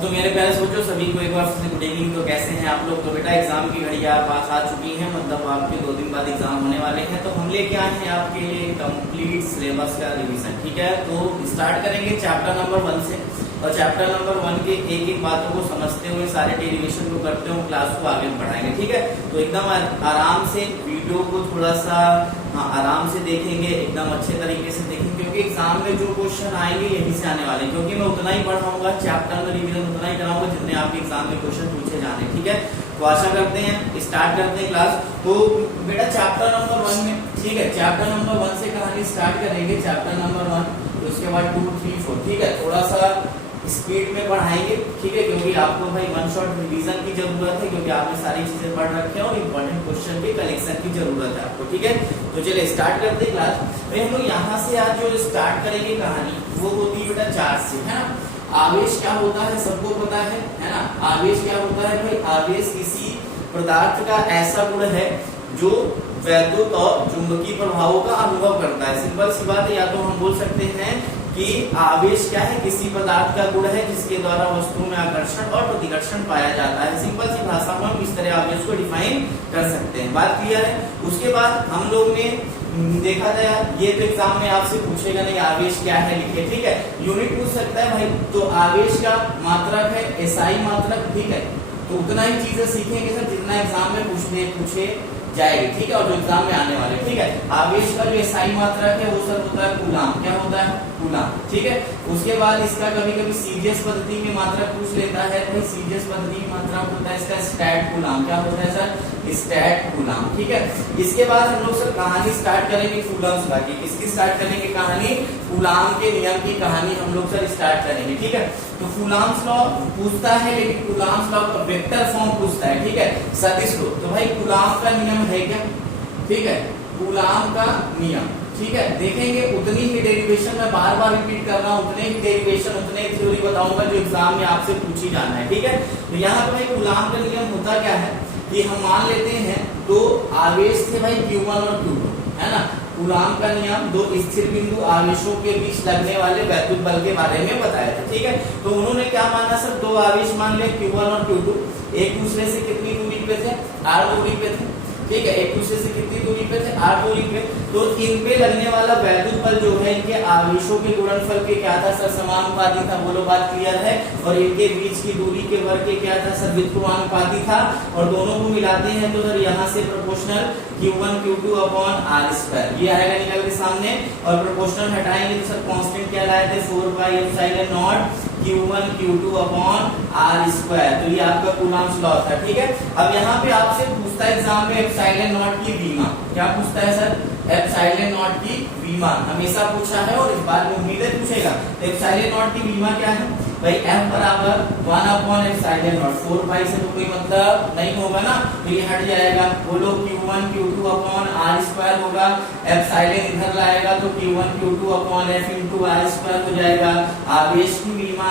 तो मेरे प्यारे सोचो सभी को एक बार फिर गुड इवनिंग। तो कैसे हैं आप लोग? तो बेटा एग्जाम की घड़ियां पास आ चुकी हैं, मतलब आपके 2 दिन बाद एग्जाम होने वाले हैं। तो हम लेके आए हैं आपके लिए कंप्लीट सिलेबस का रिवीजन। ठीक है, तो स्टार्ट करेंगे चैप्टर नंबर 1 से, और चैप्टर नंबर 1 के एक एक बातों को समझते हुए, सारे डेरिवेशन को करते हुए क्लास को आगे बढ़ाएंगे। ठीक है, तो एकदम आराम से वीडियो को थोड़ा सा आराम से देखेंगे, एकदम अच्छे तरीके से देखेंगे, क्योंकि एग्जाम में जो क्वेश्चन आएंगे यहीं से आने वाले, क्योंकि मैं उतना ही पढ़ाऊंगा चैप्टर में, रिवीजन उतना ही कराऊंगा जितने आपके एग्जाम में क्वेश्चन पूछे जाने। ठीक है, तो आशा करते हैं स्टार्ट करते हैं क्लास। तो बेटा चैप्टर नंबर 1 में, ठीक है, चैप्टर नंबर 1 से कहानी स्टार्ट करेंगे, चैप्टर नंबर 1, तो उसके बाद 2, 3, 4। ठीक है, थोड़ा सा स्पीड में पढ़ाएंगे। ठीक है, क्योंकि आपको भाई वन शॉट रिवीजन की जरूरत है, क्योंकि आपने सारी चीजें पढ़ रखे हैं और इंपॉर्टेंट क्वेश्चन के कलेक्शन की जरूरत है आपको। ठीक है, तो चलिए स्टार्ट करते हैं क्लास। तो हम लोग यहाँ से आज जो स्टार्ट करेंगे कहानी, वो होती है बेटा चार्ज से, है ना। आवेश क्या होता है सबको पता है ना। आवेश क्या होता है भाई? आवेश किसी पदार्थ का ऐसा गुण है जो वैद्युत और चुंबकीय प्रभावों का अनुभव करता है। सिंपल सी बात है, या तो हम बोल सकते हैं कि आवेश क्या है? किसी पदार्थ का गुण है जिसके द्वारा वस्तु में आकर्षण और प्रतिकर्षण पाया जाता है। सिंपल सी भाषा में हम इस तरह आवेश को डिफाइन कर सकते हैं। बात क्लियर है? उसके बाद हम लोग ने देखा था यार, ये तो एग्जाम में आपसे पूछेगा नहीं आवेश क्या है लिखे। ठीक है, यूनिट पूछ सकता है भाई, तो आवेश का मात्रक है एसआई मात्रक। ठीक है, तो उतना ही चीजें सीखेंगे सर जितना एग्जाम में पूछे जाएगी। ठीक है, और जो एग्जाम में आने वाले। ठीक है, आवेश का जो एसआई मात्रक है वो सर होता है कूलाम। क्या होता है? कूलाम। ठीक है, उसके बाद इसका कभी कभी सीजीएस पद्धति में मात्रक पूछ लेता है, तो सीजीएस पद्धति में मात्रक होता है इसका स्टैट कूलाम। क्या होता है सर? Stat coulomb. ठीक है, इसके बाद हम लोग सर कहानी स्टार्ट करेंगे कूलाम्स लॉ की। किसकी स्टार्ट करेंगे कहानी? कूलाम के नियम की कहानी हम लोग सर स्टार्ट करेंगे। ठीक है, तो कूलाम्स लॉ पूछता है, लेकिन कूलाम्स लॉ का वेक्टर फॉर्म पूछता है। ठीक है, सदिश रूप। तो भाई कूलाम का नियम है क्या? ठीक है, कूलाम का नियम। ठीक है, देखेंगे उतनी ही डेरिवेशन में बार बार रिपीट कर रहा हूं, उतने ही डेरिवेशन उतने ही थ्योरी बताऊंगा जो एग्जाम में आपसे पूछी जाना है। ठीक है, तो यहाँ पे भाई कूलाम का नियम होता क्या है कि हम मान लेते हैं दो आवेश थे भाई Q1 और Q2, है ना। कूलाम का नियम दो स्थिर बिंदु आवेशों के बीच लगने वाले वैद्युत बल के बारे में बताया था। ठीक है, तो उन्होंने क्या माना सर? दो आवेश मान लिया Q1 और Q2, एक दूसरे से कितनी दूरी पे थे? r दूरी पे थे। ठीक है, एक दूसरे से कितनी दूरी पे थे? r दूरी पे। तो इन पे लगने वाला वैद्युत बल जो है इनके आवेशों के गुणनफल के क्या था सर? समानुपाती था। बोलो बात क्लियर है? और इनके बीच की दूरी के वर्ग के क्या था सर? व्युत्क्रमानुपाती था। और दोनों को मिलाते हैं तो सर यहाँ से proportional Q1 Q2 upon r square ये आएगा निकल के सामने। और प्रोपोर्शनल हटाएंगे तो सर कांस्टेंट क्या लाए थे? 4 pi epsilon not Q1 Q2 upon r square. तो ये आपका कूलाम्स लॉ था। ठीक है, अब यहाँ पे आपसे पूछता है एग्जाम में एप्सिलॉन नॉट की विमा। क्या पूछता है सर? एप्सिलॉन नॉट की विमा हमेशा पूछा है और इस बार में उम्मीद है पूछेगा। तो एप्सिलॉन नॉट की विमा क्या है भाई? F बराबर 1 अपॉन एप्सिलॉन नॉट। 4 पाई से तो कोई मतलब नहीं होगा ना, तो ये हट जाएगा। बोलो Q1 Q2 upon r square होगा। एप्सिलॉन इधर लाएगा तो Q1 Q2 upon F into r square हो जाएगा। आवेश की विमा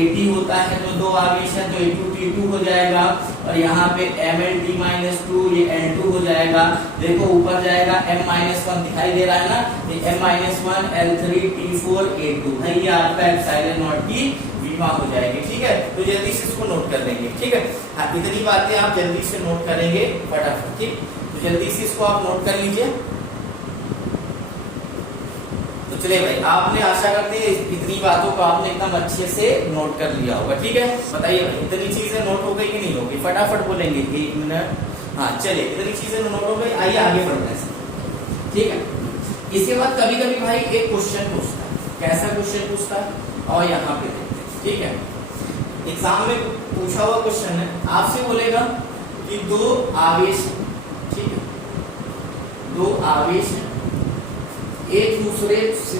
AT होता है, तो दो आवेश है तो A2 T2 हो जाएगा। और यहाँ पे MLT-2 ये L2 हो जाएगा। देखो ऊपर जाएगा M-1 दिखाई दे रहा है ना, ये M-1 L3 T4 A2 है, ये आपका एप्सिलॉन नॉट की विमा हो जाएगी। ठीक है, तो जल्दी से इसको नोट कर लेंगे। ठीक है, हाँ इतनी बातें आप जल्दी से नोट करेंगे फटाफट। ठीक, तो जल्दी से इसको आप नोट कर लीजिए। तो चलिए भाई, आपने आशा करते हैं इतनी बातों को आपने एकदम अच्छे से नोट कर लिया होगा। ठीक है, बताइए भाई इतनी चीजें नोट हो गई कि नहीं होगी? फटाफट बोलेंगे 1 मिनट। हाँ चलिए, इतनी चीजें नोट हो गई, आइए आगे बढ़ते हैं। ठीक है, इसके बाद कभी कभी भाई एक क्वेश्चन पूछता है। कैसा क्वेश्चन पूछता है? और यहाँ पे देखते हैं। ठीक है, एग्जाम में पूछा हुआ क्वेश्चन है, आपसे बोलेगा कि दो आवेश, ठीक है, दो आवेश एक दूसरे से,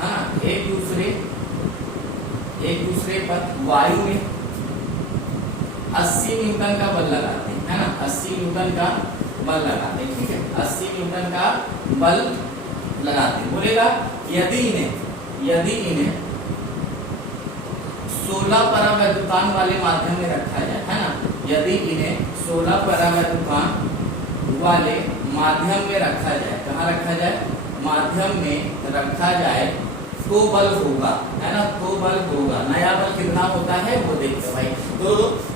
हाँ एक दूसरे पर वायु में 80 न्यूटन का बल लगाते हैं, है ना। 80 न्यूटन का बल लगाते हैं। ठीक है, 80 न्यूटन का बल लगाते हैं। बोलेगा यदि इन्हें 16 परावैद्युतान वाले माध्यम में रखा जाए, है ना। यदि इन्हें 16 परावैद्युतान वाले माध्यम में रखा जाए, कहाँ रखा जाए? माध्यम में रखा जाए तो बल होगा, है ना। तो बल होगा। नया बल कितना होता है वो देखते हैं भाई। तो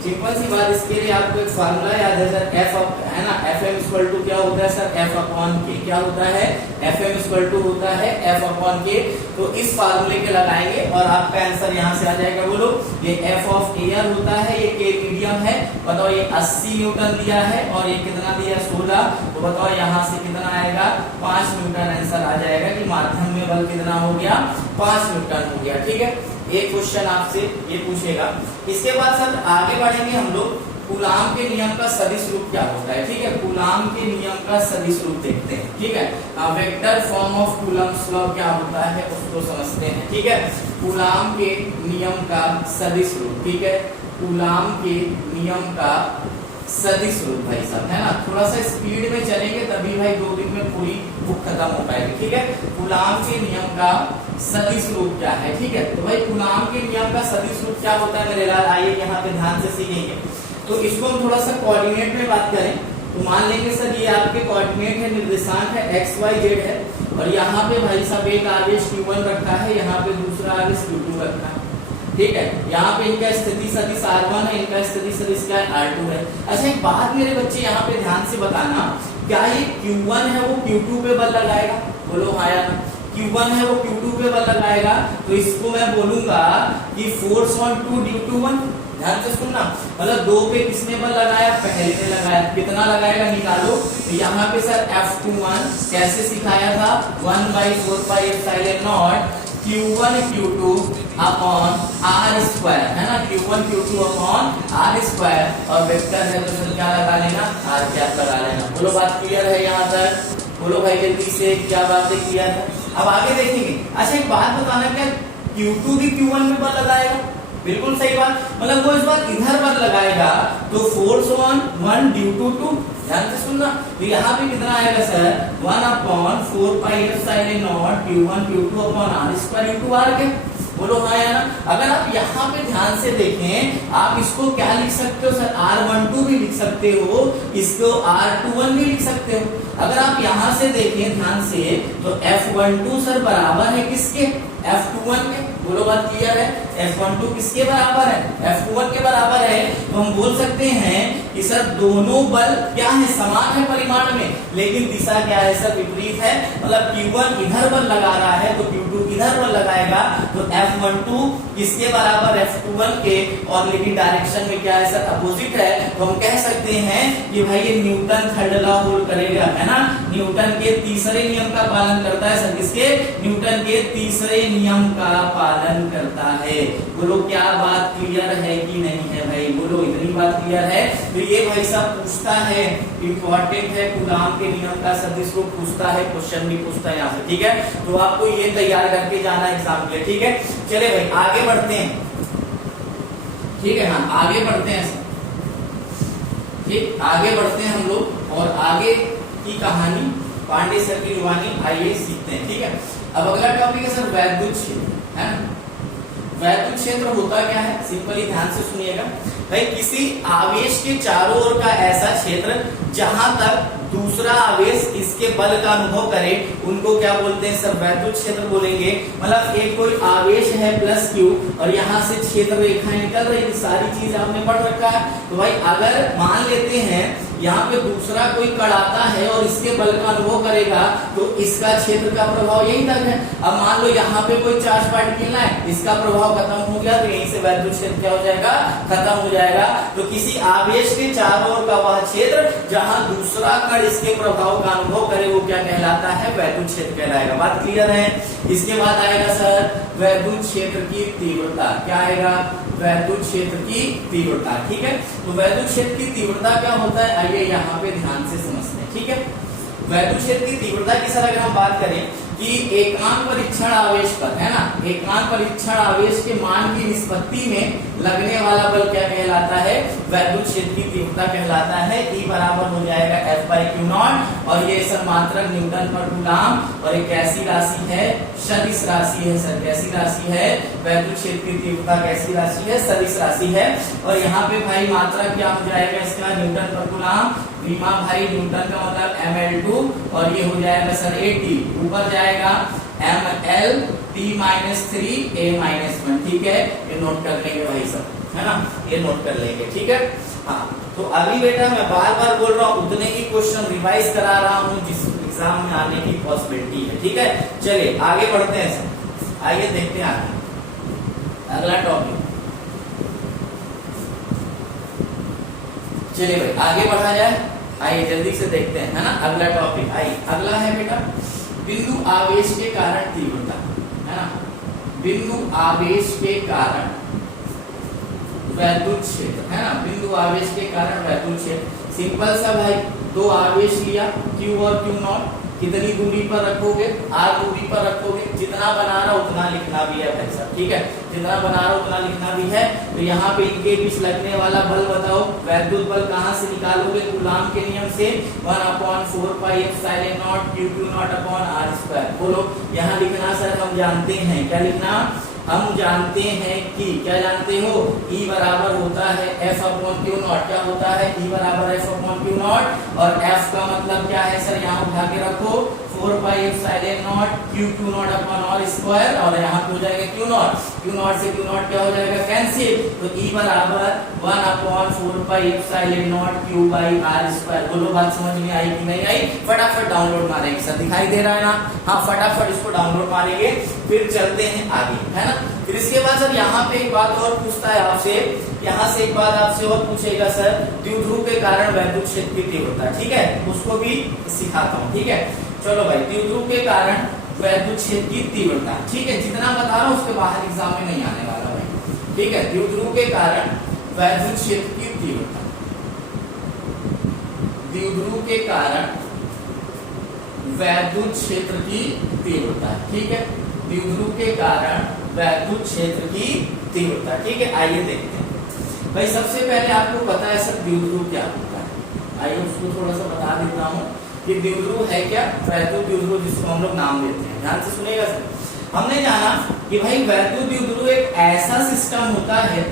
सिंपल सी बात, इसके लिए आपको एक फार्मूला याद है सर, एफ है ना, एफ एम इक्वल टू क्या होता है सर, एफ अपॉन के। क्या होता है, एफ एम इक्वल टू होता है एफ अपॉन के। तो इस फार्मूले के लगाएंगे और आपका आंसर यहाँ से आ जाएगा। बोलो, ये एफ ऑफ एयर होता है, ये के मीडियम है, बताओ ये 80 न्यूटन दिया है और ये कितना दिया 16, तो बताओ यहाँ से कितना आएगा 5 न्यूटन आंसर आ जाएगा कि माध्यम में बल कितना हो गया 5 न्यूटन हो गया। ठीक है, एक क्वेश्चन आपसे ये पूछेगा। इसके बाद सर आगे बढ़ेंगे हम लोग, कूलाम के नियम का सदिश रूप क्या होता है। ठीक है, कूलाम के नियम का सदिश रूप देखते हैं। ठीक है, vector form of Coulomb's law क्या होता है उसको समझते हैं। ठीक है, कूलाम के नियम का सदिश रूप, ठीक है, कूलाम के नियम का सदिश रूप भाई साहब, है ना, थोड़ा सा स्पीड में चलेंगे तभी भाई 2 दिन में पूरी बुक खत्म हो पाएगी। ठीक है, कूलाम के नियम का सदिश रूप क्या है। ठीक है, तो भाई कूलाम के नियम का सदिश रूप क्या होता है मेरे लाल, आइए यहाँ पे ध्यान से सीखेंगे। तो इसको हम थोड़ा सा कोऑर्डिनेट में बात करें तो मान लेंगे सर ये आपके कोऑर्डिनेट है, निर्देशांक है एक्स वाई जेड है, और यहाँ पे भाई साहब एक आवेश Q1 रखा है, यहाँ पे दूसरा आवेश Q2 रखा है। ठीक है, यहाँ पे इनका स्थिति सदिश R1 है, इनका स्थिति सदिश क्या है R2 है। अच्छा एक बात मेरे बच्चे यहाँ पे ध्यान से बताना, क्या ये Q1 है वो Q2 पे बल लगाएगा, बोलो हाँ या ना, Q1 है वो Q2 पे बल लगाएगा, तो इसको मैं बोलूंगा कि फोर्स ऑन 2 ड्यू टू 1। ध्यान से सुनना, मतलब 2 पे किसने बल लगाया, पहले ने लगाया, कितना लगाएगा निकालो। तो यहाँ पे सर F21 कैसे सिखाया था, 1/4πε0 Q1 Q2 upon R square, है ना, Q1 Q2 upon R square, और वेक्टर है तो सर क्या लगा लेना, R कैप लगा लेना। बोलो बात क्लियर है यहाँ तक, बोलो भाई जल्दी से, क्या बात है क्लियर है। अब आगे देखेंगे। अच्छा एक बात बताना, क्या Q2 भी Q1 में बल लगाएगा, बिल्कुल सही बात, मतलब वो इस बार इधर बल लगाएगा तो फोर्स ऑन 1 ड्यू टू 2। ध्यान से सुनना, तो यहाँ पे कितना आएगा sir 1/4πε0 Q1 Q2 upon R square into R के। बोलो हाँ या ना। अगर आप यहाँ पे ध्यान से देखें, आप इसको क्या लिख सकते हो सर, R12 भी लिख सकते हो, इसको R21 भी लिख सकते हो। अगर आप यहाँ से देखें ध्यान से, तो F12 सर बराबर है किसके, F21 के। बोलो बात क्लियर है, F12 किसके बराबर है, F21 के बराबर है। तो हम बोल सकते हैं कि सर दोनों बल क्या है, समान है परिमाण में, लेकिन दिशा क्या है सर, विपरीत है। मतलब Q1 इधर बल लगा रहा है तो Q2 इधर बल लगाएगा, तो F12 किसके बराबर, F21 के, और लेकिन डायरेक्शन में क्या है सर, अपोजिट है। तो हम कह सकते हैं कि भाई ये न्यूटन थर्ड लॉ होल्ड करेगा, है ना, न्यूटन के तीसरे नियम का पालन करता है सर, किसके, न्यूटन के तीसरे नियम का पालन करता है। बोलो क्या बात क्लियर है कि नहीं है भाई, बोलो इतनी बात क्लियर है। तो ये भाई साहब पूछता है, इंपॉर्टेंट है, कूलाम के नियम का सदिश रूप पूछता है, क्वेश्चन भी पूछता है यहाँ से। ठीक है, तो आपको ये तैयार करके जाना एग्जाम के लिए। ठीक है, चले भाई आगे बढ़ते हैं। ठीक है, हाँ आगे बढ़ते हैं सर, ठीक आगे बढ़ते हैं हम लोग, और आगे की कहानी पांडे सर की जुबानी आइए सीखते हैं। ठीक है, अब अगला टॉपिक है सर वैद्युत क्षेत्र, है ना। वैद्युत क्षेत्र होता क्या है, सिंपली ध्यान से सुनिएगा भाई, किसी आवेश के चारों ओर का ऐसा क्षेत्र जहां तक दूसरा आवेश इसके बल का अनुभव करे, उनको क्या बोलते हैं सर, वैद्युत क्षेत्र बोलेंगे। मतलब एक कोई आवेश है प्लस Q और यहाँ से क्षेत्र रेखाएं निकल रही, सारी चीज आपने पढ़ रखा है। तो भाई अगर मान लेते हैं यहाँ पे दूसरा कोई कण आता है और इसके बल का अनुभव करेगा, तो इसका क्षेत्र का प्रभाव यहीं तक है। अब मान लो यहाँ पे कोई चार्ज पार्टिकल है, इसका प्रभाव खत्म हो गया, तो यहीं से वैद्युत क्षेत्र क्या हो जाएगा, खत्म हो जाएगा। तो किसी आवेश के चारों ओर का वह क्षेत्र जहां दूसरा कण इसके प्रभाव का अनुभव करे, वो क्या कहलाता है, वैद्युत क्षेत्र कहलाएगा। बात क्लियर है। इसके बाद आएगा सर वैद्युत क्षेत्र की तीव्रता, क्या आएगा, वैद्युत क्षेत्र की तीव्रता। ठीक है, तो वैद्युत क्षेत्र की तीव्रता क्या होता है, आइए यहाँ पे ध्यान से समझते हैं। ठीक है, वैद्युत क्षेत्र की तीव्रता की सर अगर हम बात करें कि एकांक परीक्षण आवेश पर, है ना, एकांक परीक्षण आवेश के मान की निष्पत्ति में लगने वाला बल क्या कहलाता है, वैद्युत क्षेत्र की तीव्रता कहलाता है। E बराबर हो जाएगा F/Q0, और ये सर मात्रक न्यूटन पर कूलाम, और एक कैसी राशि है, सदिश राशि है सर, कैसी राशि है, वैद्युत क्षेत्र की तीव्रता कैसी राशि है, सदिश राशि है। और यहाँ पे भाई मात्रक क्या हो जाएगा इसका, न्यूटन पर कूलाम, बीमा भाई न्यूटन का मतलब mL2, और ये हो जाएगा सर 80, ऊपर जाएगा mL t-3 a-1, ठीक है, ये नोट कर लेंगे भाई सब, है ना, ये नोट कर लेंगे, ठीक है। हाँ, तो अभी बेटा मैं बार बार बोल रहा हूँ, उतने ही क्वेश्चन रिवाइज करा रहा हूँ जिस एग्जाम में आने की पॉसिबिलिटी है, ठीक है। चलिए आगे बढ़ते हैं, आइए देखते हैं आगे अगला टॉपिक। चलिए भाई आगे बढ़ा जाए, आइए जल्दी से देखते हैं, है ना, अगला टॉपिक। आइए अगला है बेटा बिंदु आवेश के कारण तीव्रता, है ना, बिंदु आवेश के कारण वैद्युत क्षेत्र, है ना, बिंदु आवेश के कारण वैद्युत क्षेत्र। सिंपल सा भाई, दो आवेश लिया Q और Q नॉट, कितनी दूरी पर रखोगे, r दूरी पर रखोगे, जितना बना रहा उतना लिखना भी है भाई साहब, ठीक है, जितना बना रहा उतना लिखना भी है। तो यहाँ पे इनके बीच लगने वाला बल बताओ, वैद्युत बल कहाँ से निकालोगे, कूलाम के नियम से 1/4πε0 Q/r²। बोलो, यहाँ लिखना सर हम जानते हैं, क्या लिखना, हम जानते हैं कि, क्या जानते हो, E बराबर होता है F/Q0, क्या होता है, E बराबर F/Q0, और F का मतलब क्या है सर, यहाँ उठा के रखो 4πε0 Q/r², और यहाँ पे हो जाएगा Q0, Q0 से Q0 क्या हो जाएगा, कैंसिल, तो E बराबर 1/4πε0 Q/r²। बोलो बात समझ में आई कि नहीं आई, फटाफट डाउनलोड मारेंगे सर, दिखाई दे रहा है ना, हाँ फटाफट इसको डाउनलोड मारेंगे, फिर चलते हैं आगे, है ना। फिर इसके बाद सर यहाँ पे एक बात और पूछता है आपसे, यहाँ से एक बात आपसे और पूछेगा सर, द्विध्रुव के कारण वैद्युत क्षेत्र की तीव्रता, ठीक है, उसको भी सिखाता हूँ, ठीक है। चलो भाई, द्विध्रुव के कारण वैद्युत क्षेत्र की तीव्रता, ठीक है, जितना बता रहा हूँ उसके बाहर एग्जाम में नहीं आने वाला भाई, ठीक है। द्विध्रुव के कारण वैद्युत क्षेत्र की तीव्रता, द्विध्रुव के कारण वैद्युत क्षेत्र की तीव्रता, ठीक है, द्विध्रुव के कारण वैद्युत क्षेत्र की तीव्रता, ठीक है। आइए देखते हैं भाई, सबसे पहले आपको पता है सर द्विध्रुव क्या होता है, आइए उसको थोड़ा सा बता देता हूँ कि द्विध्रुव है क्या, वैद्युत द्विध्रुव जिसको हम लोग नाम देते हैं, ध्यान से सुनिएगा सर। हमने जाना कि भाई वैद्युत द्विध्रुव एक ऐसा सिस्टम होता है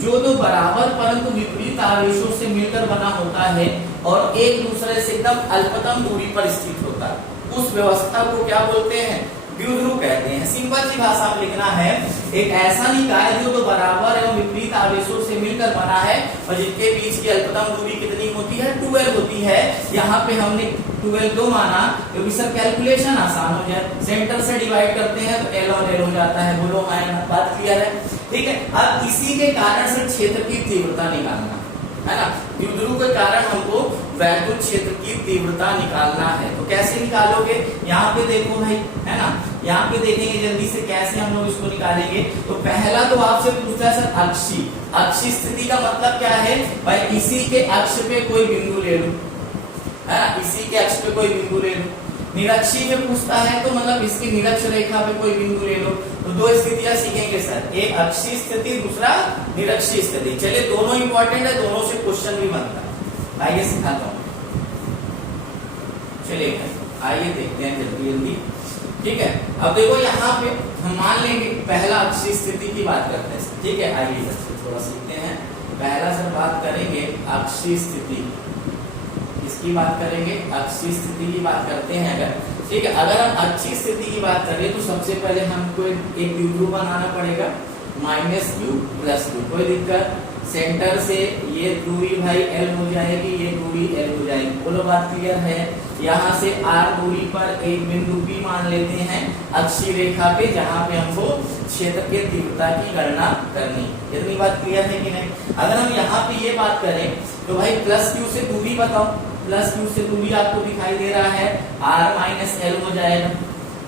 जो दो बराबर परंतु विपरीत आवेशों से मिलकर बना होता है और एक दूसरे से एकदम अल्पतम दूरी पर स्थित होता है, उस व्यवस्था को क्या बोलते हैं, द्विध्रुव कहते हैं। सिंपल सी भाषा में लिखना है, एक ऐसा निकाय जो दो बराबर एवं विपरीत आवेशों से मिलकर बना है और जिनके बीच की अल्पतम दूरी कितनी होती है, 12 होती है। यहाँ पे हमने 12 क्यों माना, क्योंकि सर कैलकुलेशन आसान हो जाए, सेंटर से डिवाइड करते हैं तो L और L हो जाता है। बोलो हाँ, बात क्लियर है, ठीक है। अब इसी के कारण से क्षेत्र की तीव्रता निकालना है ना, द्विध्रुव के कारण हमको वैद्युत क्षेत्र की तीव्रता निकालना है। तो कैसे निकालोगे, यहाँ पे देखो भाई, है ना, यहाँ पे देखेंगे जल्दी से कैसे हम लोग इसको निकालेंगे। तो पहला तो आपसे पूछता है सर अक्षी, अक्षी स्थिति का मतलब क्या है भाई, इसी के अक्ष पे कोई बिंदु ले लो, है ना, इसी के अक्ष पे कोई बिंदु ले लो। निरक्षी में पूछता है तो मतलब इसकी निरक्ष रेखा पे कोई बिंदु ले लो। तो दो स्थितियां सीखेंगे सर, एक अक्षीय स्थिति, दूसरा निरक्षीय स्थिति। चलिए दोनों इंपॉर्टेंट है, दोनों से क्वेश्चन भी बनता है, आइए सिखाता हूँ। चलिए आइए देखते हैं जल्दी जल्दी, ठीक है। अब देखो यहाँ पे हम मान लेंगे पहला अक्षीय स्थिति की बात करते हैं, ठीक है। आइए थोड़ा सीखते हैं, पहला सर बात करेंगे अक्षीय स्थिति, इसकी बात करेंगे, अक्षीय स्थिति की बात करते हैं अगर, ठीक है। अगर हम अक्षीय स्थिति की बात करें तो सबसे पहले हमको एक द्विध्रुव बनाना पड़ेगा, -q + q, कोई दिक्कत, सेंटर से ये दूरी भाई L हो जाएगी, ये दूरी L हो जाएगी। बोलो बात क्लियर है। यहाँ से r दूरी पर एक बिंदु P मान लेते हैं अक्षीय रेखा पे, जहाँ पे हमको क्षेत्र के तीव्रता की गणना करनी। इतनी बात क्लियर है कि नहीं। अगर हम यहाँ पे ये बात करें तो भाई +q से दूरी बताओ, +q से दूरी आपको दिखाई दे रहा है r - L हो जाएगा,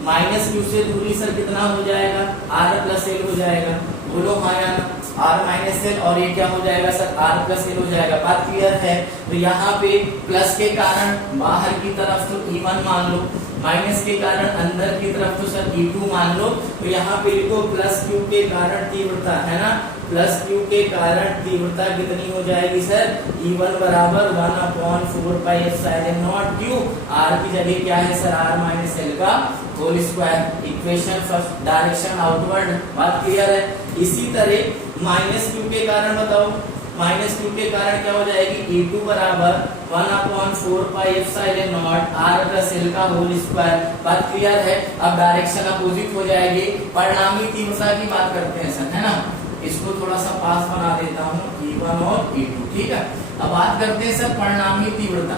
-q से दूरी सर कितना हो जाएगा, r + L हो जाएगा। बोलो हाँ या ना, r - L और ये क्या हो जाएगा सर, r + L हो जाएगा। बात क्लियर है। तो यहाँ पे प्लस के कारण बाहर की तरफ तो E1 मान लो, माइनस के कारण अंदर की तरफ तो सर E2 मान लो। तो यहाँ पे लिखो +q के कारण तीव्रता, है ना, +q के कारण तीव्रता कितनी हो जाएगी सर, E1 बराबर 1/4πε0 q, r की जगह क्या है सर, r - L का whole square. Equation first, direction outward. बात क्लियर है। इसी तरह -q के कारण बताओ, माइनस क्यू के कारण क्या हो जाएगी E2 बराबर 1/4 r प्लस एल का होल स्क्वायर। बात क्लियर है। अब डायरेक्शन अपोजिट हो जाएगी। परिणामी तीव्रता की बात करते हैं सर, है ना। इसको थोड़ा सा पास बना देता हूँ E1 और E2, ठीक है। अब बात करते हैं सर परिणामी तीव्रता,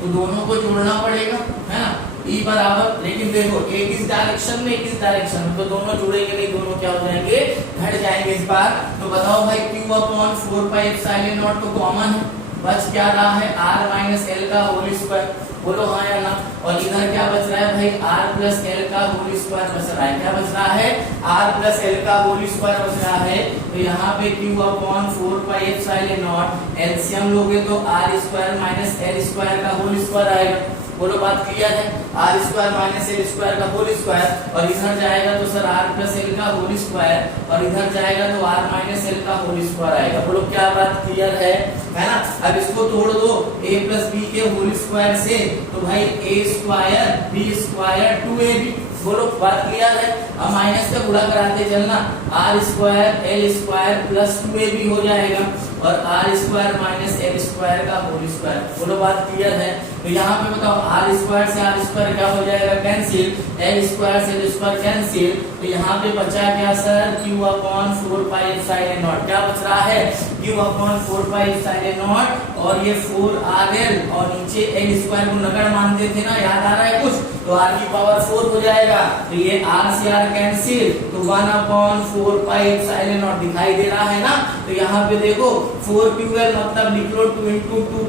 तो दोनों को जोड़ना पड़ेगा, है ना। E बराबर, लेकिन देखो एक इस डायरेक्शन में एक इस डायरेक्शन में, तो दोनों जुड़ेंगे नहीं, दोनों क्या हो जाएंगे, घट जाएंगे इस बार। तो बताओ भाई Q/4πε0 तो कॉमन है, बच क्या रहा है r माइनस एल का होल स्क्वायर। बोलो हाँ या ना। और इधर क्या बच रहा है भाई r प्लस एल का होल स्क्वायर बच रहा है। क्या बच रहा है, r प्लस एल का होल स्क्वायर बच रहा है। तो यहाँ पे Q/4πε0 एलसीएम लोगे तो r square minus L square का होल स्क्वायर आएगा। बोलो बात क्लियर है। R square minus L square का होल स्क्वायर, और इधर जाएगा तो सर आर प्लस एल का होल स्क्वायर, और इधर जाएगा तो आर माइनस एल का होल स्क्वायर आएगा। बोलो क्या बात क्लियर है ना। अब इसको तोड़ दो a प्लस बी के होल स्क्वायर से, तो भाई a square b square 2ab। बोलो बात क्लियर है। अब माइनस का गुणा कराते चलना, R square L square plus 2ab हो जाएगा, और R square minus L square का होल स्क्वायर। बोलो बात क्लियर है। तो यहाँ पे बताओ आर स्क्वायर से आर स्क्वायर क्या हो जाएगा, कैंसिल, एल स्क्वायर से एल स्क्वायर कैंसिल। तो यहाँ पे बचा क्या सर, Q/4πε0। क्या बच रहा है, Q/4πε0, और ये 4rl, और नीचे एल स्क्वायर को नगण्य मानते थे ना, याद आ रहा है कुछ, तो r की पावर 4 हो जाएगा। तो ये r से r कैंसिल, तो 1/4πε0 दिखाई दे रहा है ना। तो यहाँ पे देखो 4ql मतलब लिख लो 2 ×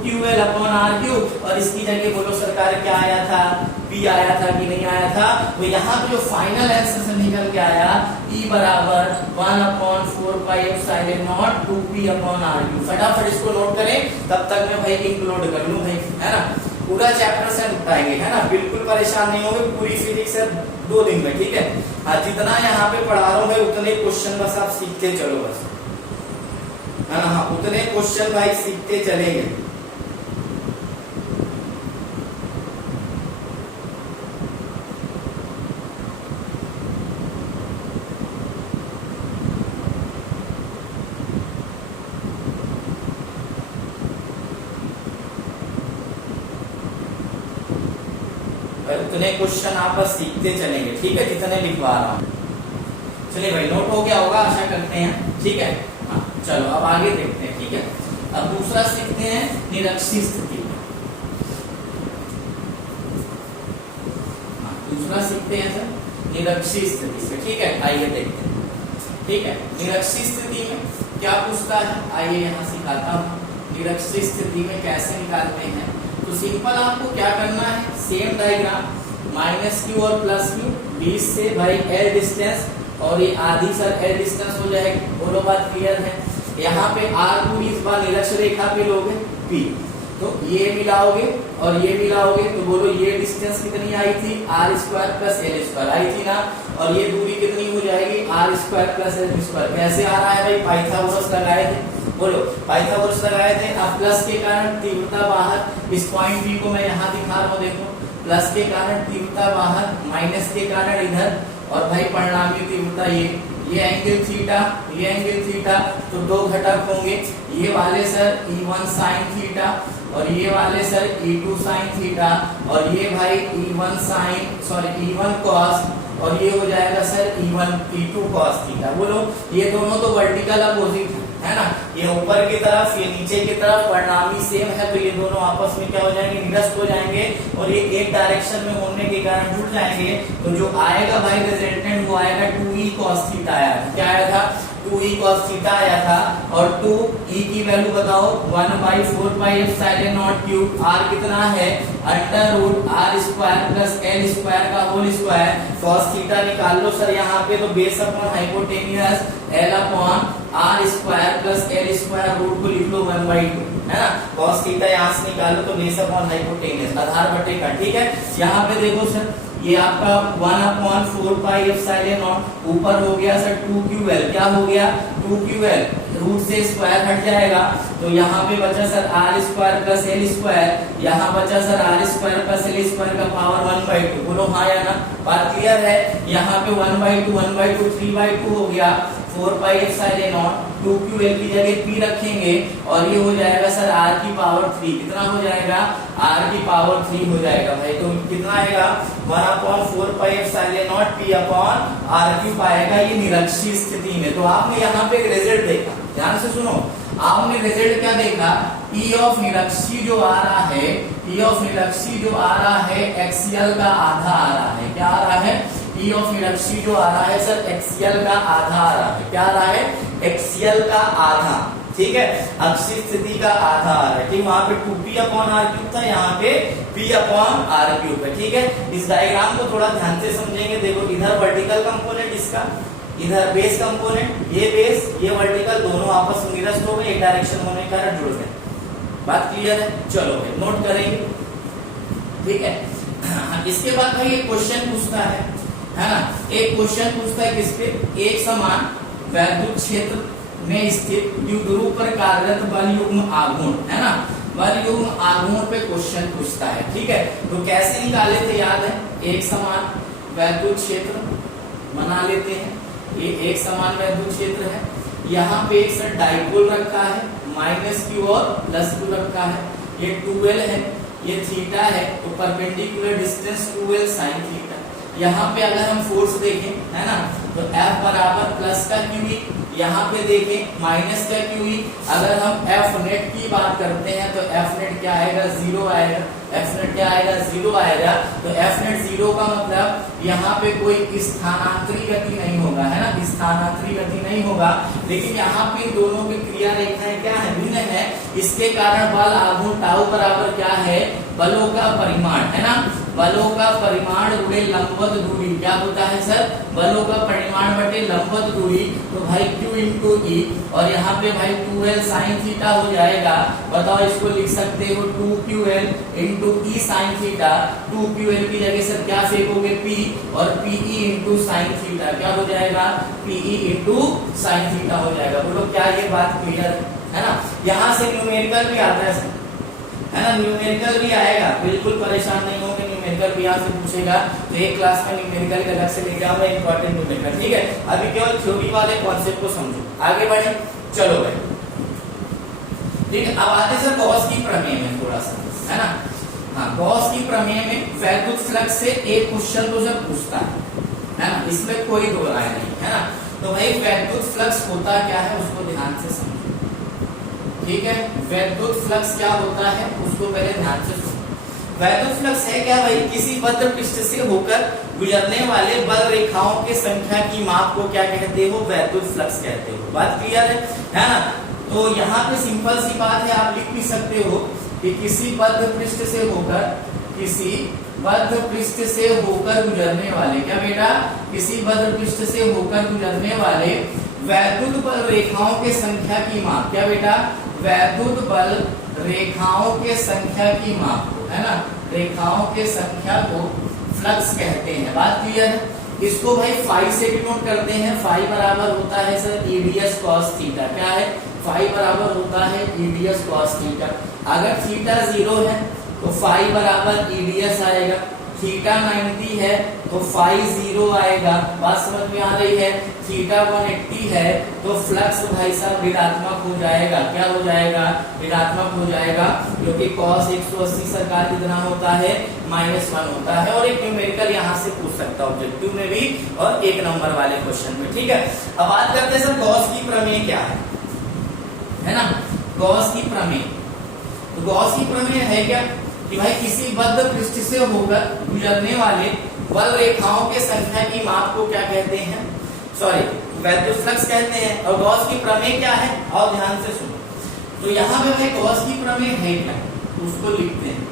2ql/r3, और इसकी जगह बोलो सरकार क्या आया था, p आया था कि नहीं आया था। तो यहाँ पे जो फाइनल आंसर से निकल के आया E बराबर 1/4πε0 2p/r3। फटाफट इसको नोट करें, तब तक मैं भाई इंक्लूड कर लूं भाई, है ना। पूरा चैप्टर से उठाएंगे, है ना, बिल्कुल परेशान नहीं होंगे। पूरी फिजिक्स है 2 दिन में, ठीक है। हाँ, जितना यहाँ पे पढ़ा रहा हूँ मैं उतने क्वेश्चन बस आप सीखते चलो बस, है ना। हाँ, उतने क्वेश्चन भाई सीखते चलेंगे। उतने क्वेश्चन आप बस सीखते चलेंगे, ठीक है, जितने लिखवा रहा हूँ। चलिए भाई, नोट हो गया होगा आशा करते हैं, ठीक है। हाँ, चलो अब आगे देखते हैं, ठीक है। अब दूसरा सीखते हैं निरक्षीय स्थिति। हाँ, दूसरा सीखते हैं सर निरक्षीय स्थिति से, ठीक है। आइए देखते हैं, ठीक है। निरक्षीय स्थिति में क्या पूछता है, आइए यहाँ सिखाता हूँ। निरक्षीय स्थिति में कैसे निकालते हैं, तो सिंपल आपको क्या करना है, सेम डायग्राम, -q और +q, बीच से भाई l डिस्टेंस, और ये आधी सर l डिस्टेंस हो जाएगी। बोलो बात क्लियर है। यहाँ पे r2 इस बार निरक्ष रेखा पे लोगे p, तो ये मिलाओगे और ये मिलाओगे, तो बोलो ये डिस्टेंस कितनी आई थी, r² + l² आई थी ना, और ये दूरी कितनी हो जाएगी, r² + l²। कैसे आ रहा है भाई, पाइथागोरस लगाए थे। बोलो पाइथागोरस लगाए थे। अब प्लस के कारण तीव्रता बाहर, इस पॉइंट P को मैं यहाँ दिखा रहा हूँ, देखो प्लस के कारण तीव्रता बाहर, माइनस के कारण इधर, और भाई परिणामी तीव्रता ये एंगल थीटा, ये एंगल थीटा, तो 2 घटक होंगे, ये वाले सर E1 sin थीटा, और ये वाले सर E2 sin थीटा, और ये भाई E1 cos, और ये हो जाएगा सर E2 cos थीटा। बोलो ये दोनों तो वर्टिकल अपोजिट है ना, ये ऊपर की तरफ ये नीचे की तरफ परिणामी सेम है, तो ये दोनों आपस में क्या हो जाएंगे, निरस्त हो जाएंगे, और ये एक डायरेक्शन में होने के कारण जुड़ जाएंगे। तो जो आएगा भाई रिजल्टेंट, वो आएगा 2e cos थीटा आया था। क्या आया था, 2e cos थीटा आया था। और 2e की वैल्यू बताओ, 1/4πε0 r कितना है, √r² + l² का होल स्क्वायर। cos थीटा निकाल लो सर यहाँ पे, तो base upon hypotenuse l/r² + l² root को लिख लो 1/2, है ना। cos थीटा यहाँ से निकालो तो बेस अपॉन हाइपोटेन्यूज, आधार बटे का, ठीक है। यहाँ पे देखो सर, ये आपका 1/4πε0 ऊपर हो गया सर 2ql, क्या हो गया 2ql, रूट से स्क्वायर हट जाएगा, तो यहाँ पे बचा सर r² + l², यहाँ बचा सर r² + l² का पावर 1/2। बोलो हाँ या ना, बात क्लियर है। यहाँ पे 1/2 1/2 3/2 हो गया, 4 पाई एप्सिलॉन नॉट 2ql की जगह p रखेंगे और ये हो जाएगा सर r की पावर 3। कितना हो जाएगा? r की पावर 3 हो जाएगा भाई। तो कितना आएगा? 1/4 pi epsilon not p upon r cube आएगा ये निरक्षीय स्थिति में। तो आपने यहाँ पे एक रिजल्ट देखा, ध्यान से सुनो, आपने रिजल्ट क्या देखा? E ऑफ निरक्षी जो आ रहा है, E ऑफ निरक्षी जो आ रहा है एक्सियल का आधा आ रहा है। क्या आ रहा है? E ऑफ निरक्षी जो आ रहा है सर एक्सियल का आधा आ रहा है। क्या आ रहा है? एक्सियल का आधा, ठीक है, अक्षीय स्थिति का आधा आ रहा है। ठीक, वहां पे 2p अपॉन r क्यूब था, यहाँ पे p अपॉन r क्यूब है। ठीक है, इस डायग्राम को थोड़ा ध्यान से समझेंगे। देखो इधर वर्टिकल कंपोनेंट इसका, इधर बेस कंपोनेंट, ये बेस ये वर्टिकल, दोनों आपस में निरस्त हो गए, एक डायरेक्शन होने के कारण जुड़ गए। बात क्लियर है? चलो भाई नोट करेंगे, ठीक है। इसके बाद भाई एक क्वेश्चन पूछता है ना, एक क्वेश्चन पूछता है किस पे? एक समान वैद्युत क्षेत्र में स्थित द्विध्रुव पर कार्यरत बल युग्म आघूर्ण, है ना, बल युग्म आघूर्ण पे क्वेश्चन पूछता है। ठीक है, तो कैसे निकाले थे याद है? एक समान वैद्युत क्षेत्र बना लेते हैं, ये एक समान वैद्युत क्षेत्र है, यहाँ पे एक सर डाइपोल रखा है, -q और +q रखा है, ये 2l है, ये थीटा है, तो perpendicular distance 2l sin theta. यहाँ पे अगर हम फोर्स देखें, है ना, तो F बराबर प्लस का QE, यहाँ पे देखें माइनस का QE। अगर हम F नेट की बात करते हैं तो F नेट क्या आएगा? 0 आएगा। F नेट क्या आएगा? 0 आएगा। तो F नेट 0 का मतलब यहाँ पे कोई स्थानांतरी गति नहीं होगा, है ना, स्थानांतरी गति नहीं होगा। लेकिन यहाँ पे दोनों की क्रिया रेखाएं क्या है? भिन्न है। इसके कारण बल आघूर्ण टाउ बराबर क्या है? बलों का परिमाण, है ना, बलों का परिमाण गुणे लंबवत दूरी। क्या होता है सर? बलों का परिमाण बटे लंबवत दूरी। तो भाई Q इंटू E, और यहाँ पे भाई 2l sin थीटा हो जाएगा। बताओ इसको लिख सकते हो 2ql into E sin theta. 2ql की जगह सर क्या फेंकोगे? P, और PE इंटू sin थीटा। क्या हो जाएगा? PE इंटू sin थीटा हो जाएगा। बोलो क्या ये बात क्लियर है ना? यहाँ से न्यूमेरिकल भी आता है ना, न्यूमेरिकल भी आएगा, बिल्कुल परेशान नहीं होंगे। न्यूमेरिकल भी यहाँ से पूछेगा, तो एक क्लास में न्यूमेरिकल का अलग से लेके आऊंगा, इंपॉर्टेंट न्यूमेरिकल। ठीक है, अभी केवल थ्योरी वाले कॉन्सेप्ट को समझो, आगे बढ़े। चलो भाई, ठीक है, अब आते सर गॉस की प्रमेय में थोड़ा सा, है ना। हाँ, गॉस की प्रमेय में वैद्युत फ्लक्स से एक क्वेश्चन तो सर पूछता है ना, इसमें कोई दो राय नहीं, है ना। तो भाई वैद्युत फ्लक्स होता क्या है उसको ध्यान से समझो, ठीक है। वैद्युत फ्लक्स क्या होता है उसको पहले ध्यान से सुनो। वैद्युत फ्लक्स है क्या भाई? किसी बद्ध पृष्ठ से होकर गुजरने वाले बल रेखाओं के संख्या की माप को क्या कहते हो? वैद्युत फ्लक्स कहते हो। बात क्लियर है ना। तो यहाँ पे सिंपल सी बात है, आप लिख भी सकते हो कि किसी बद्ध पृष्ठ से होकर, किसी बद्ध पृष्ठ से होकर गुजरने वाले, क्या बेटा? किसी बद्ध पृष्ठ से होकर गुजरने वाले वैद्युत बल रेखाओं के संख्या की माप, क्या बेटा? वैद्युत बल रेखाओं के संख्या की माप को, है ना, रेखाओं के संख्या को फ्लक्स कहते हैं। बात क्लियर है? इसको भाई फाई से डिनोट करते हैं। फाई बराबर होता है सर ईडीएस कॉस थीटा। क्या है? फाई बराबर होता है ईडीएस कॉस थीटा। अगर थीटा 0 है तो फाई बराबर ईडीएस आएगा, थीटा 90 है तो फाई 0 आएगा। बात समझ में आ रही है? थीटा 180 है तो फ्लक्स भाई साहब ऋणात्मक हो जाएगा। क्या हो जाएगा? ऋणात्मक हो जाएगा, क्योंकि कॉस 180 सरकार कितना होता है? -1 होता है। और एक न्यूमेरिकल यहाँ से पूछ सकता है ऑब्जेक्टिव में भी और 1 नंबर वाले क्वेश्चन में। ठीक है, अब बात करते हैं सर गॉस की प्रमेय क्या है ना। गॉस की प्रमेय, तो गॉस की प्रमेय है क्या कि भाई किसी बद्ध पृष्ठ से होकर गुजरने वाले बल रेखाओं के संख्या की माप को क्या कहते हैं? सॉरी, वैद्युत फ्लक्स कहते हैं। और गॉस की प्रमेय क्या है? और ध्यान से सुनो। तो यहाँ पे भाई गॉस की प्रमेय है क्या, उसको लिखते हैं।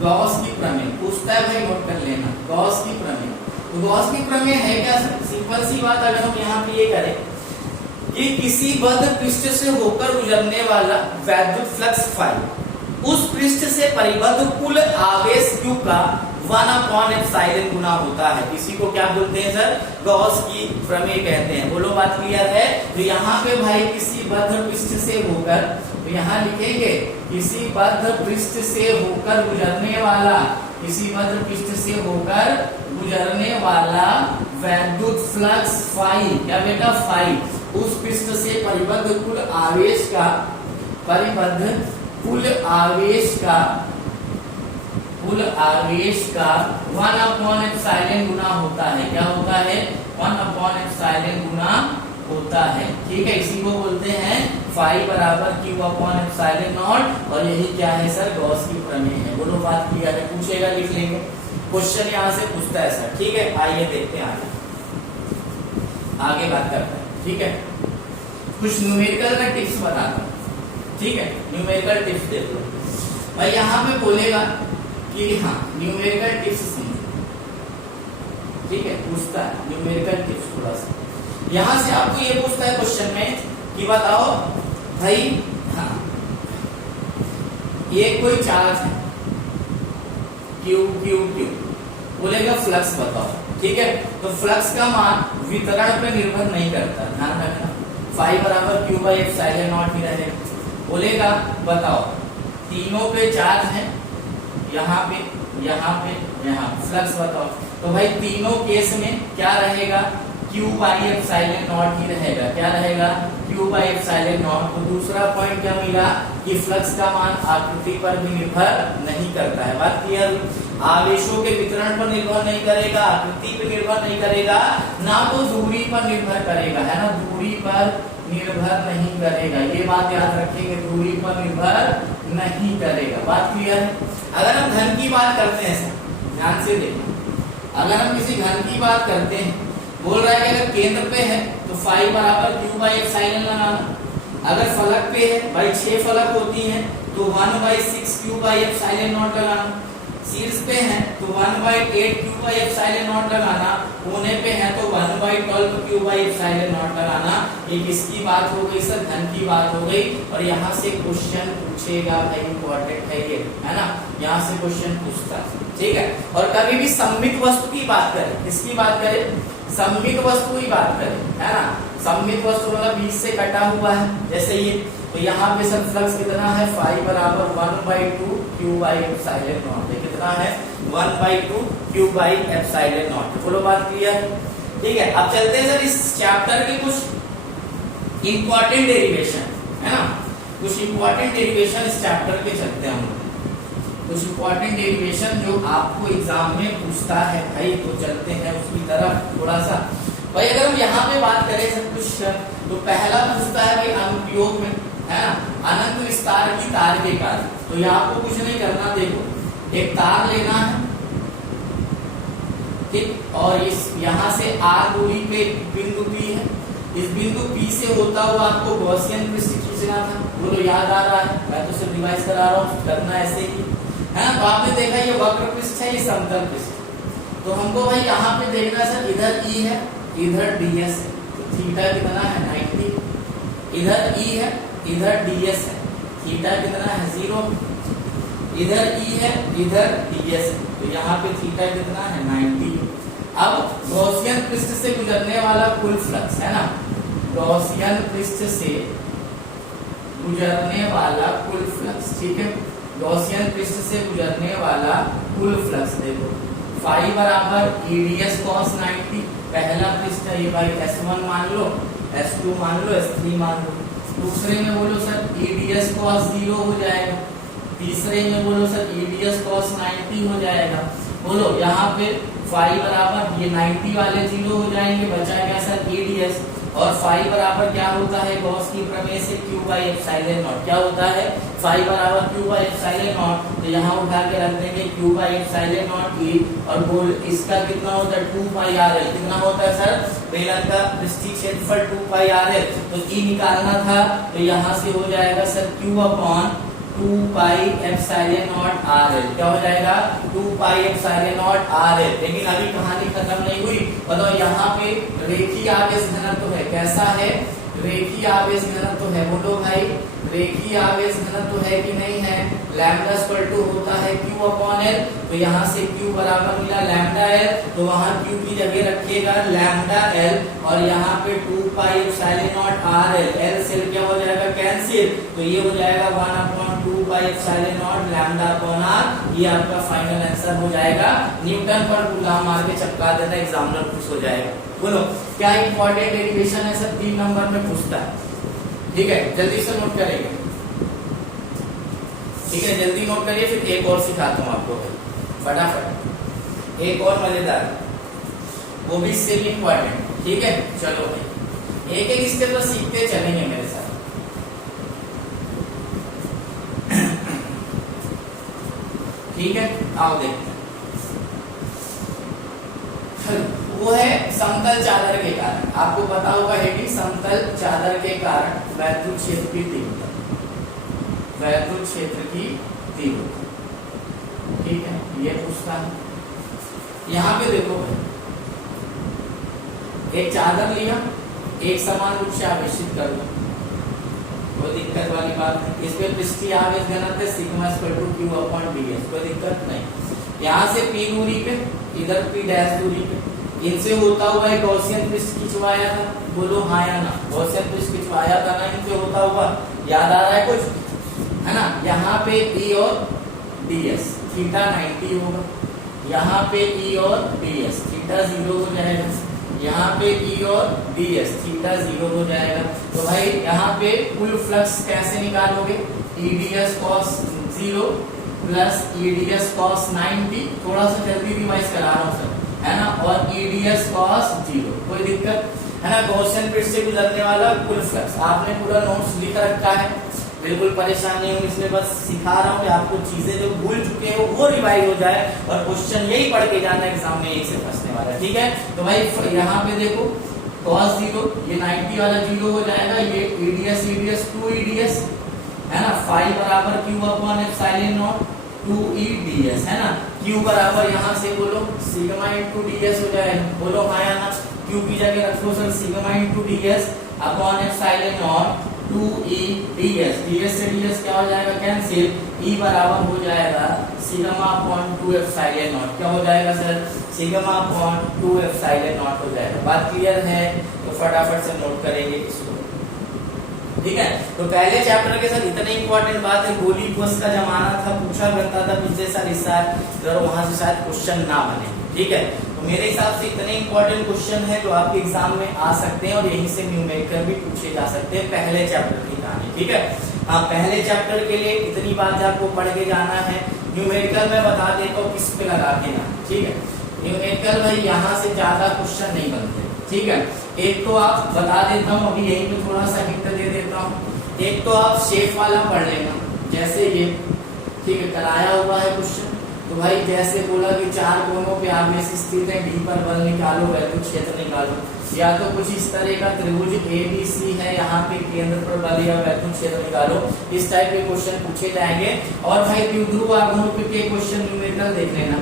गॉस की प्रमेय पूछता है भाई, नोट कर लेना। गॉस की प्रमेय, तो गॉस की प्रमेय है क्या? सिंपल सी बात, अगर हम यहाँ पे ये करें कि किसी बद्ध पृष्ठ से होकर गुजरने वाला वैद्युत फ्लक्स फाई उस पृष्ठ से परिबद्ध कुल आवेश Q का 1/ε गुना होता है। इसी को क्या बोलते हैं सर? गॉस की प्रमेय कहते हैं। बोलो बात क्लियर है? तो यहाँ पे भाई किसी बद्ध पृष्ठ से होकर, तो यहाँ लिखेंगे किसी बद्ध पृष्ठ से होकर गुजरने वाला, किसी बद्ध पृष्ठ से होकर गुजरने वाला वैद्युत फ्लक्स फाई, क्या बेटा? फाई उस पृष्ठ से परिबद्ध कुल आवेश का कुल आवेश का 1/ε गुना होता है। क्या होता है? 1/ε गुना होता है। ठीक है, इसी को बोलते हैं फाई बराबर Q/ε0। और यही क्या है सर? गॉस की प्रमेय है। बोलो बात क्लियर है? पूछेगा, लिख लेंगे, क्वेश्चन यहाँ से पूछता है सर। ठीक है, आइए देखते हैं आगे बात करते हैं। ठीक है, कुछ न्यूमेरिकल का टिप्स बताता हूँ। ठीक है, न्यूमेरिकल टिप्स देख लो भाई। यहाँ पे बोलेगा कि हाँ न्यूमेरिकल टिप्स समझो। ठीक है, पूछता है न्यूमेरिकल टिप्स थोड़ा सा। यहाँ से आपको ये पूछता है क्वेश्चन में कि बताओ भाई, हाँ ये कोई चार्ज है Q, बोलेगा फ्लक्स बताओ। ठीक है, तो फ्लक्स का मान वितरण पे निर्भर नहीं करता, ध्यान रखना। फाई बराबर Q/ε0 ही रहेगा। बोलेगा बताओ तीनों पे चार्ज है, यहाँ पे, यहाँ फ्लक्स बताओ। तो भाई तीनों केस में क्या रहेगा? Q/ε0 ही रहेगा। क्या रहेगा? Q/ε0। तो दूसरा पॉइंट क्या मिला कि फ्लक्स का मान आकृति पर भी निर्भर नहीं करता है। बात क्लियर? आवेशों के वितरण पर निर्भर नहीं करेगा, आकृति पर निर्भर नहीं करेगा, ना तो दूरी पर निर्भर करेगा, है ना, दूरी पर निर्भर नहीं करेगा। ये बात याद रखेंगे, दूरी पर निर्भर नहीं करेगा। बात क्लियर है? अगर हम घन की बात करते हैं सर, ध्यान से देखो, अगर हम किसी घन की बात करते हैं, बोल रहा है कि अगर केंद्र पे है तो फाई बराबर Q/ε लगाना। अगर फलक पे है, भाई 6 फलक होती हैं, तो 1/6 Q/ε0 लगाना। शीर्ष पे है तो 1/8 Q/ε0 लगाना। कोने पे है तो 1/12 Q/ε0 लगाना। ये किसकी बात हो गई सर? घन की बात हो गई। और यहाँ से क्वेश्चन पूछेगा भाई, इंपॉर्टेंट है ये, है ना, यहाँ से क्वेश्चन पूछता है। ठीक है, और कभी भी सममित वस्तु की बात करें, किसकी बात करें? सममित वस्तु की बात करें, है ना। सममित वस्तु मतलब बीच से कटा हुआ है, जैसे ये। तो यहाँ पे सर फ्लक्स कितना है? फाई बराबर 1/2 Q/ε0। कितना है? 1/2 Q/ε0। बोलो बात क्लियर? ठीक है, अब चलते हैं सर इस चैप्टर के कुछ इंपॉर्टेंट डेरिवेशन, है ना, कुछ इंपॉर्टेंट डेरिवेशन इस चैप्टर के चलते हैं हम। कुछ इंपॉर्टेंट डेरिवेशन जो आपको एग्जाम में पूछता है भाई, तो चलते हैं उसकी तरफ थोड़ा सा। भाई अगर हम यहाँ पे बात करें सब कुछ, तो पहला पूछता है भाई अनुप्रयोग में, है ना, अनंत विस्तार की तार के कार्य। तो यहाँ आपको कुछ नहीं करना, देखो एक तार लेना है, ठीक, और इस यहाँ से R दूरी पे बिंदु P है, इस बिंदु P से होता हुआ आपको गॉसियन पृष्ठ खींचना था। बोलो याद आ रहा है? मैं तो सिर्फ रिवाइज करा रहा हूँ, करना ऐसे ही है ना। तो आपने देखा ये वक्र पृष्ठ है, ये समतल पृष्ठ। तो हमको भाई यहाँ पे देखना सर, इधर E है, इधर ds है, तो थीटा कितना है? 90। इधर E है, इधर ds है, थीटा कितना है? 0। इधर E है, इधर ds है, तो यहाँ पे थीटा कितना है? 90। अब गॉसियन पृष्ठ से गुजरने वाला कुल फ्लक्स, है ना, गॉसियन पृष्ठ से गुजरने वाला कुल फ्लक्स, ठीक है, गॉसियन पृष्ठ से गुजरने वाला कुल फ्लक्स देखो, फाई बराबर ds cos 90। पहला पृष्ठ है ये भाई, S1 मान लो, S2 मान लो, S3 मान लो। दूसरे में बोलो सर ds cos 0 हो जाएगा। तीसरे में बोलो सर ds cos 90 हो जाएगा। बोलो यहाँ पे फाई बराबर ये 90 वाले 0 हो जाएंगे, बचा क्या सर? ds। और फाई बराबर क्या होता है? गॉस की प्रमेय से Q/ε0। क्या होता है? फाई बराबर Q/ε0। तो यहाँ उठा के रख देंगे Q/ε0 E, और बोल इसका कितना होता है? 2πRL। कितना होता है सर? बेलन का पृष्ठीय क्षेत्रफल 2πRL। तो E निकालना था, तो यहाँ से हो जाएगा सर Q/2πε0RL। क्या हो जाएगा? 2πε0RL। लेकिन अभी कहानी खत्म नहीं हुई। बताओ यहाँ पे रेखीय आवेश घनत्व है, कैसा है? रेखीय आवेश घनत्व है। बोलो भाई रेखीय आवेश घनत्व है कि नहीं है? लैम्डा = होता है Q/L। तो यहाँ से Q बराबर मिला लैम्डा L, तो वहाँ Q की जगह रखिएगा लैम्डा L, और यहाँ पे 2πε0RL। L से क्या हो जाएगा? कैंसिल। तो ये हो जाएगा 1/2 2πε0 लैम्डा अपॉन आर, ये आपका फाइनल आंसर हो जाएगा। न्यूटन पर कूलम मार के चिपका देना, एग्जामिनर खुश हो जाएगा। बोलो क्या इंपॉर्टेंट डेरिवेशन है सर, 3 नंबर में पूछता है। ठीक है, जल्दी से नोट करेंगे। ठीक है, जल्दी नोट करिए, फिर एक और सिखाता हूँ आपको फटाफट, एक और मजेदार, वो भी इससे भी इंपॉर्टेंट। ठीक है, चलो भाई एक एक स्टेप तो सीखते चलेंगे मेरे साथ। ठीक है, आओ देखते हैं। वो है समतल चादर के कारण, आपको पता होगा हेडिंग, समतल चादर के कारण वैद्युत क्षेत्र की तीव्रता, वैद्युत क्षेत्र की तीव्रता। ठीक है, ये पूछता है। यहाँ पे देखो, एक चादर लिया, एक समान रूप से आवेशित कर दो, कोई दिक्कत वाली बात नहीं। इस पे पृष्ठीय आवेश घनत्व sigma equal to Q upon ds, कोई दिक्कत नहीं। यहाँ से P दूरी पे, इधर P डैश दूरी पे, इनसे होता हुआ एक गॉसियन पृष्ठ खिंचवाया था, बोलो हाँ या ना। गॉसियन पृष्ठ खिंचवाया था ना इनसे होता हुआ, याद आ रहा है कुछ, है ना। यहाँ पे E और ds थीटा 90 होगा, यहाँ पे E और ds थीटा 0 हो जाएगा, यहाँ पे E और ds थीटा 0 हो जाएगा। तो भाई यहाँ पे कुल फ्लक्स कैसे निकालोगे, EDS cos 0 plus EDS cos 90, थोड़ा सा जल्दी रिवाइज करा रहा हूँ सर, है ना, और EDS cos 0, कोई दिक्कत है ना। गॉसियन पृष्ठ से गुजरने वाला कुल फ्लक्स, आपने पूरा नोट्स लिख रखा है, बिल्कुल परेशान नहीं हूँ, इसमें बस सिखा रहा हूँ कि आपको चीजें जो भूल चुके हो वो रिवाइज हो जाए, और क्वेश्चन यही पढ़ के जाना एग्जाम में, यही से फंसने वाला है। ठीक है, तो भाई यहाँ पे देखो cos 0, ये 90 वाला 0 हो जाएगा, ये EDS 2EDS है ना, फाई बराबर Q upon epsilon not 2EDS है ना। Q बराबर यहाँ से बोलो सिग्मा इंटू ds हो जाएगा, बोलो हाँ या ना। Q की जगह रखो sir sigma into ds upon epsilon not 2EDS, ds से ds क्या हो जाएगा कैंसिल, E बराबर हो जाएगा सिग्मा अपॉन 2 एप्सिलॉन नॉट, क्या हो जाएगा sir, sigma upon 2 epsilon not हो जाएगा। बात क्लियर है, तो फटाफट से नोट करेंगे इसको। ठीक है, तो पहले चैप्टर के साथ इतनी इंपॉर्टेंट बात है, गोली कोस का जमाना था, पूछा करता था पिछले साल इस साल, अगर वहां से शायद क्वेश्चन ना बने। ठीक है, तो मेरे हिसाब से इतने इंपॉर्टेंट क्वेश्चन है जो आपके एग्जाम में आ सकते हैं, और यहीं से न्यूमेरिकल भी पूछे जा सकते हैं पहले चैप्टर की कहानी। ठीक है, हाँ पहले चैप्टर के लिए इतनी बात आपको पढ़ के जाना है। न्यूमेरिकल मैं बता देता हूँ किस पे लगा के ना। ठीक है, न्यूमेरिकल भाई यहाँ से ज्यादा क्वेश्चन नहीं बनते। ठीक है, एक तो आप बता देता हूँ अभी यहीं पे थोड़ा सा हिंट दे देता हूँ, एक तो आप शेप वाला पढ़ लेना, जैसे ये ठीक है कराया हुआ है क्वेश्चन, तो भाई जैसे बोला कि 4 कोनों पे आवेश स्थित है, D पर बल निकालो, वैद्युत क्षेत्र निकालो, या तो कुछ इस तरह का त्रिभुज ABC है, यहाँ पे केंद्र पर बल या वैद्युत क्षेत्र निकालो, इस टाइप के क्वेश्चन पूछे जाएंगे। और भाई द्विध्रुव आघूर्ण के क्वेश्चन न्यूमेरिकल देख लेना,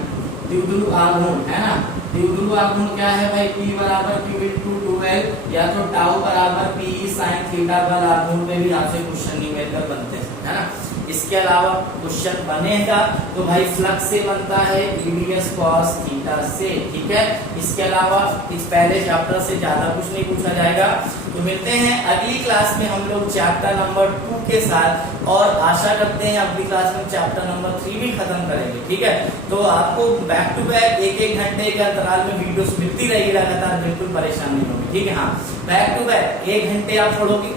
द्विध्रुव आघूर्ण है ना, द्विध्रुव आघूर्ण क्या है भाई, P बराबर Q इंटू 2L, या तो टाउ बराबर PE sin थीटा बल आघूर्ण पे भी आपसे क्वेश्चन न्यूमेरिकल बनते हैं, है ना। इसके अलावा क्वेश्चन बनेगा तो भाई फ्लक्स से बनता है, EDS cos थीटा से। ठीक है, इसके अलावा इस पहले चैप्टर से ज्यादा कुछ नहीं पूछा जाएगा। तो मिलते हैं अगली क्लास में हम लोग चैप्टर नंबर 2 के साथ, और आशा करते हैं अगली क्लास में चैप्टर नंबर 3 भी खत्म करेंगे। ठीक है, तो आपको बैक टू बैक 1-1 घंटे के अंतराल में वीडियोस मिलती रहेगी लगातार, बिल्कुल परेशान नहीं होंगे। ठीक है, हाँ बैक टू बैक 1 घंटे आप पढ़ोगे,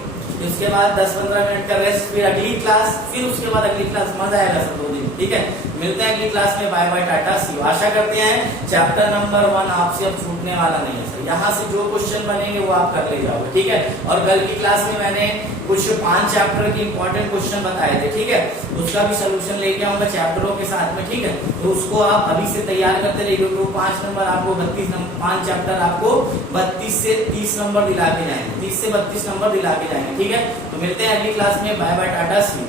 उसके बाद 10-15 मिनट का रेस्ट, फिर अगली क्लास, फिर उसके बाद अगली क्लास, मजा आएगा सर 2 दिन। ठीक है, मिलते हैं अगली क्लास में, bye bye tata see you. आशा करते हैं चैप्टर नंबर 1 आपसे अब छूटने वाला नहीं है सर, यहाँ से जो क्वेश्चन बनेंगे वो आप कर ले जाओगे। ठीक है, और कल की क्लास में मैंने कुछ 5 चैप्टर के इंपॉर्टेंट क्वेश्चन बताए थे। ठीक है, उसका भी सोल्यूशन लेके आऊंगा चैप्टरों के साथ में। ठीक है, तो उसको आप अभी से तैयार करते रहिए, क्योंकि वो 5 नंबर आपको 32 नंबर 5 चैप्टर आपको 32 से 30 नंबर दिला के जाएंगे, 30 से 32 नंबर दिला के जाएंगे। ठीक है, तो मिलते हैं अगली क्लास में, bye bye tata see you.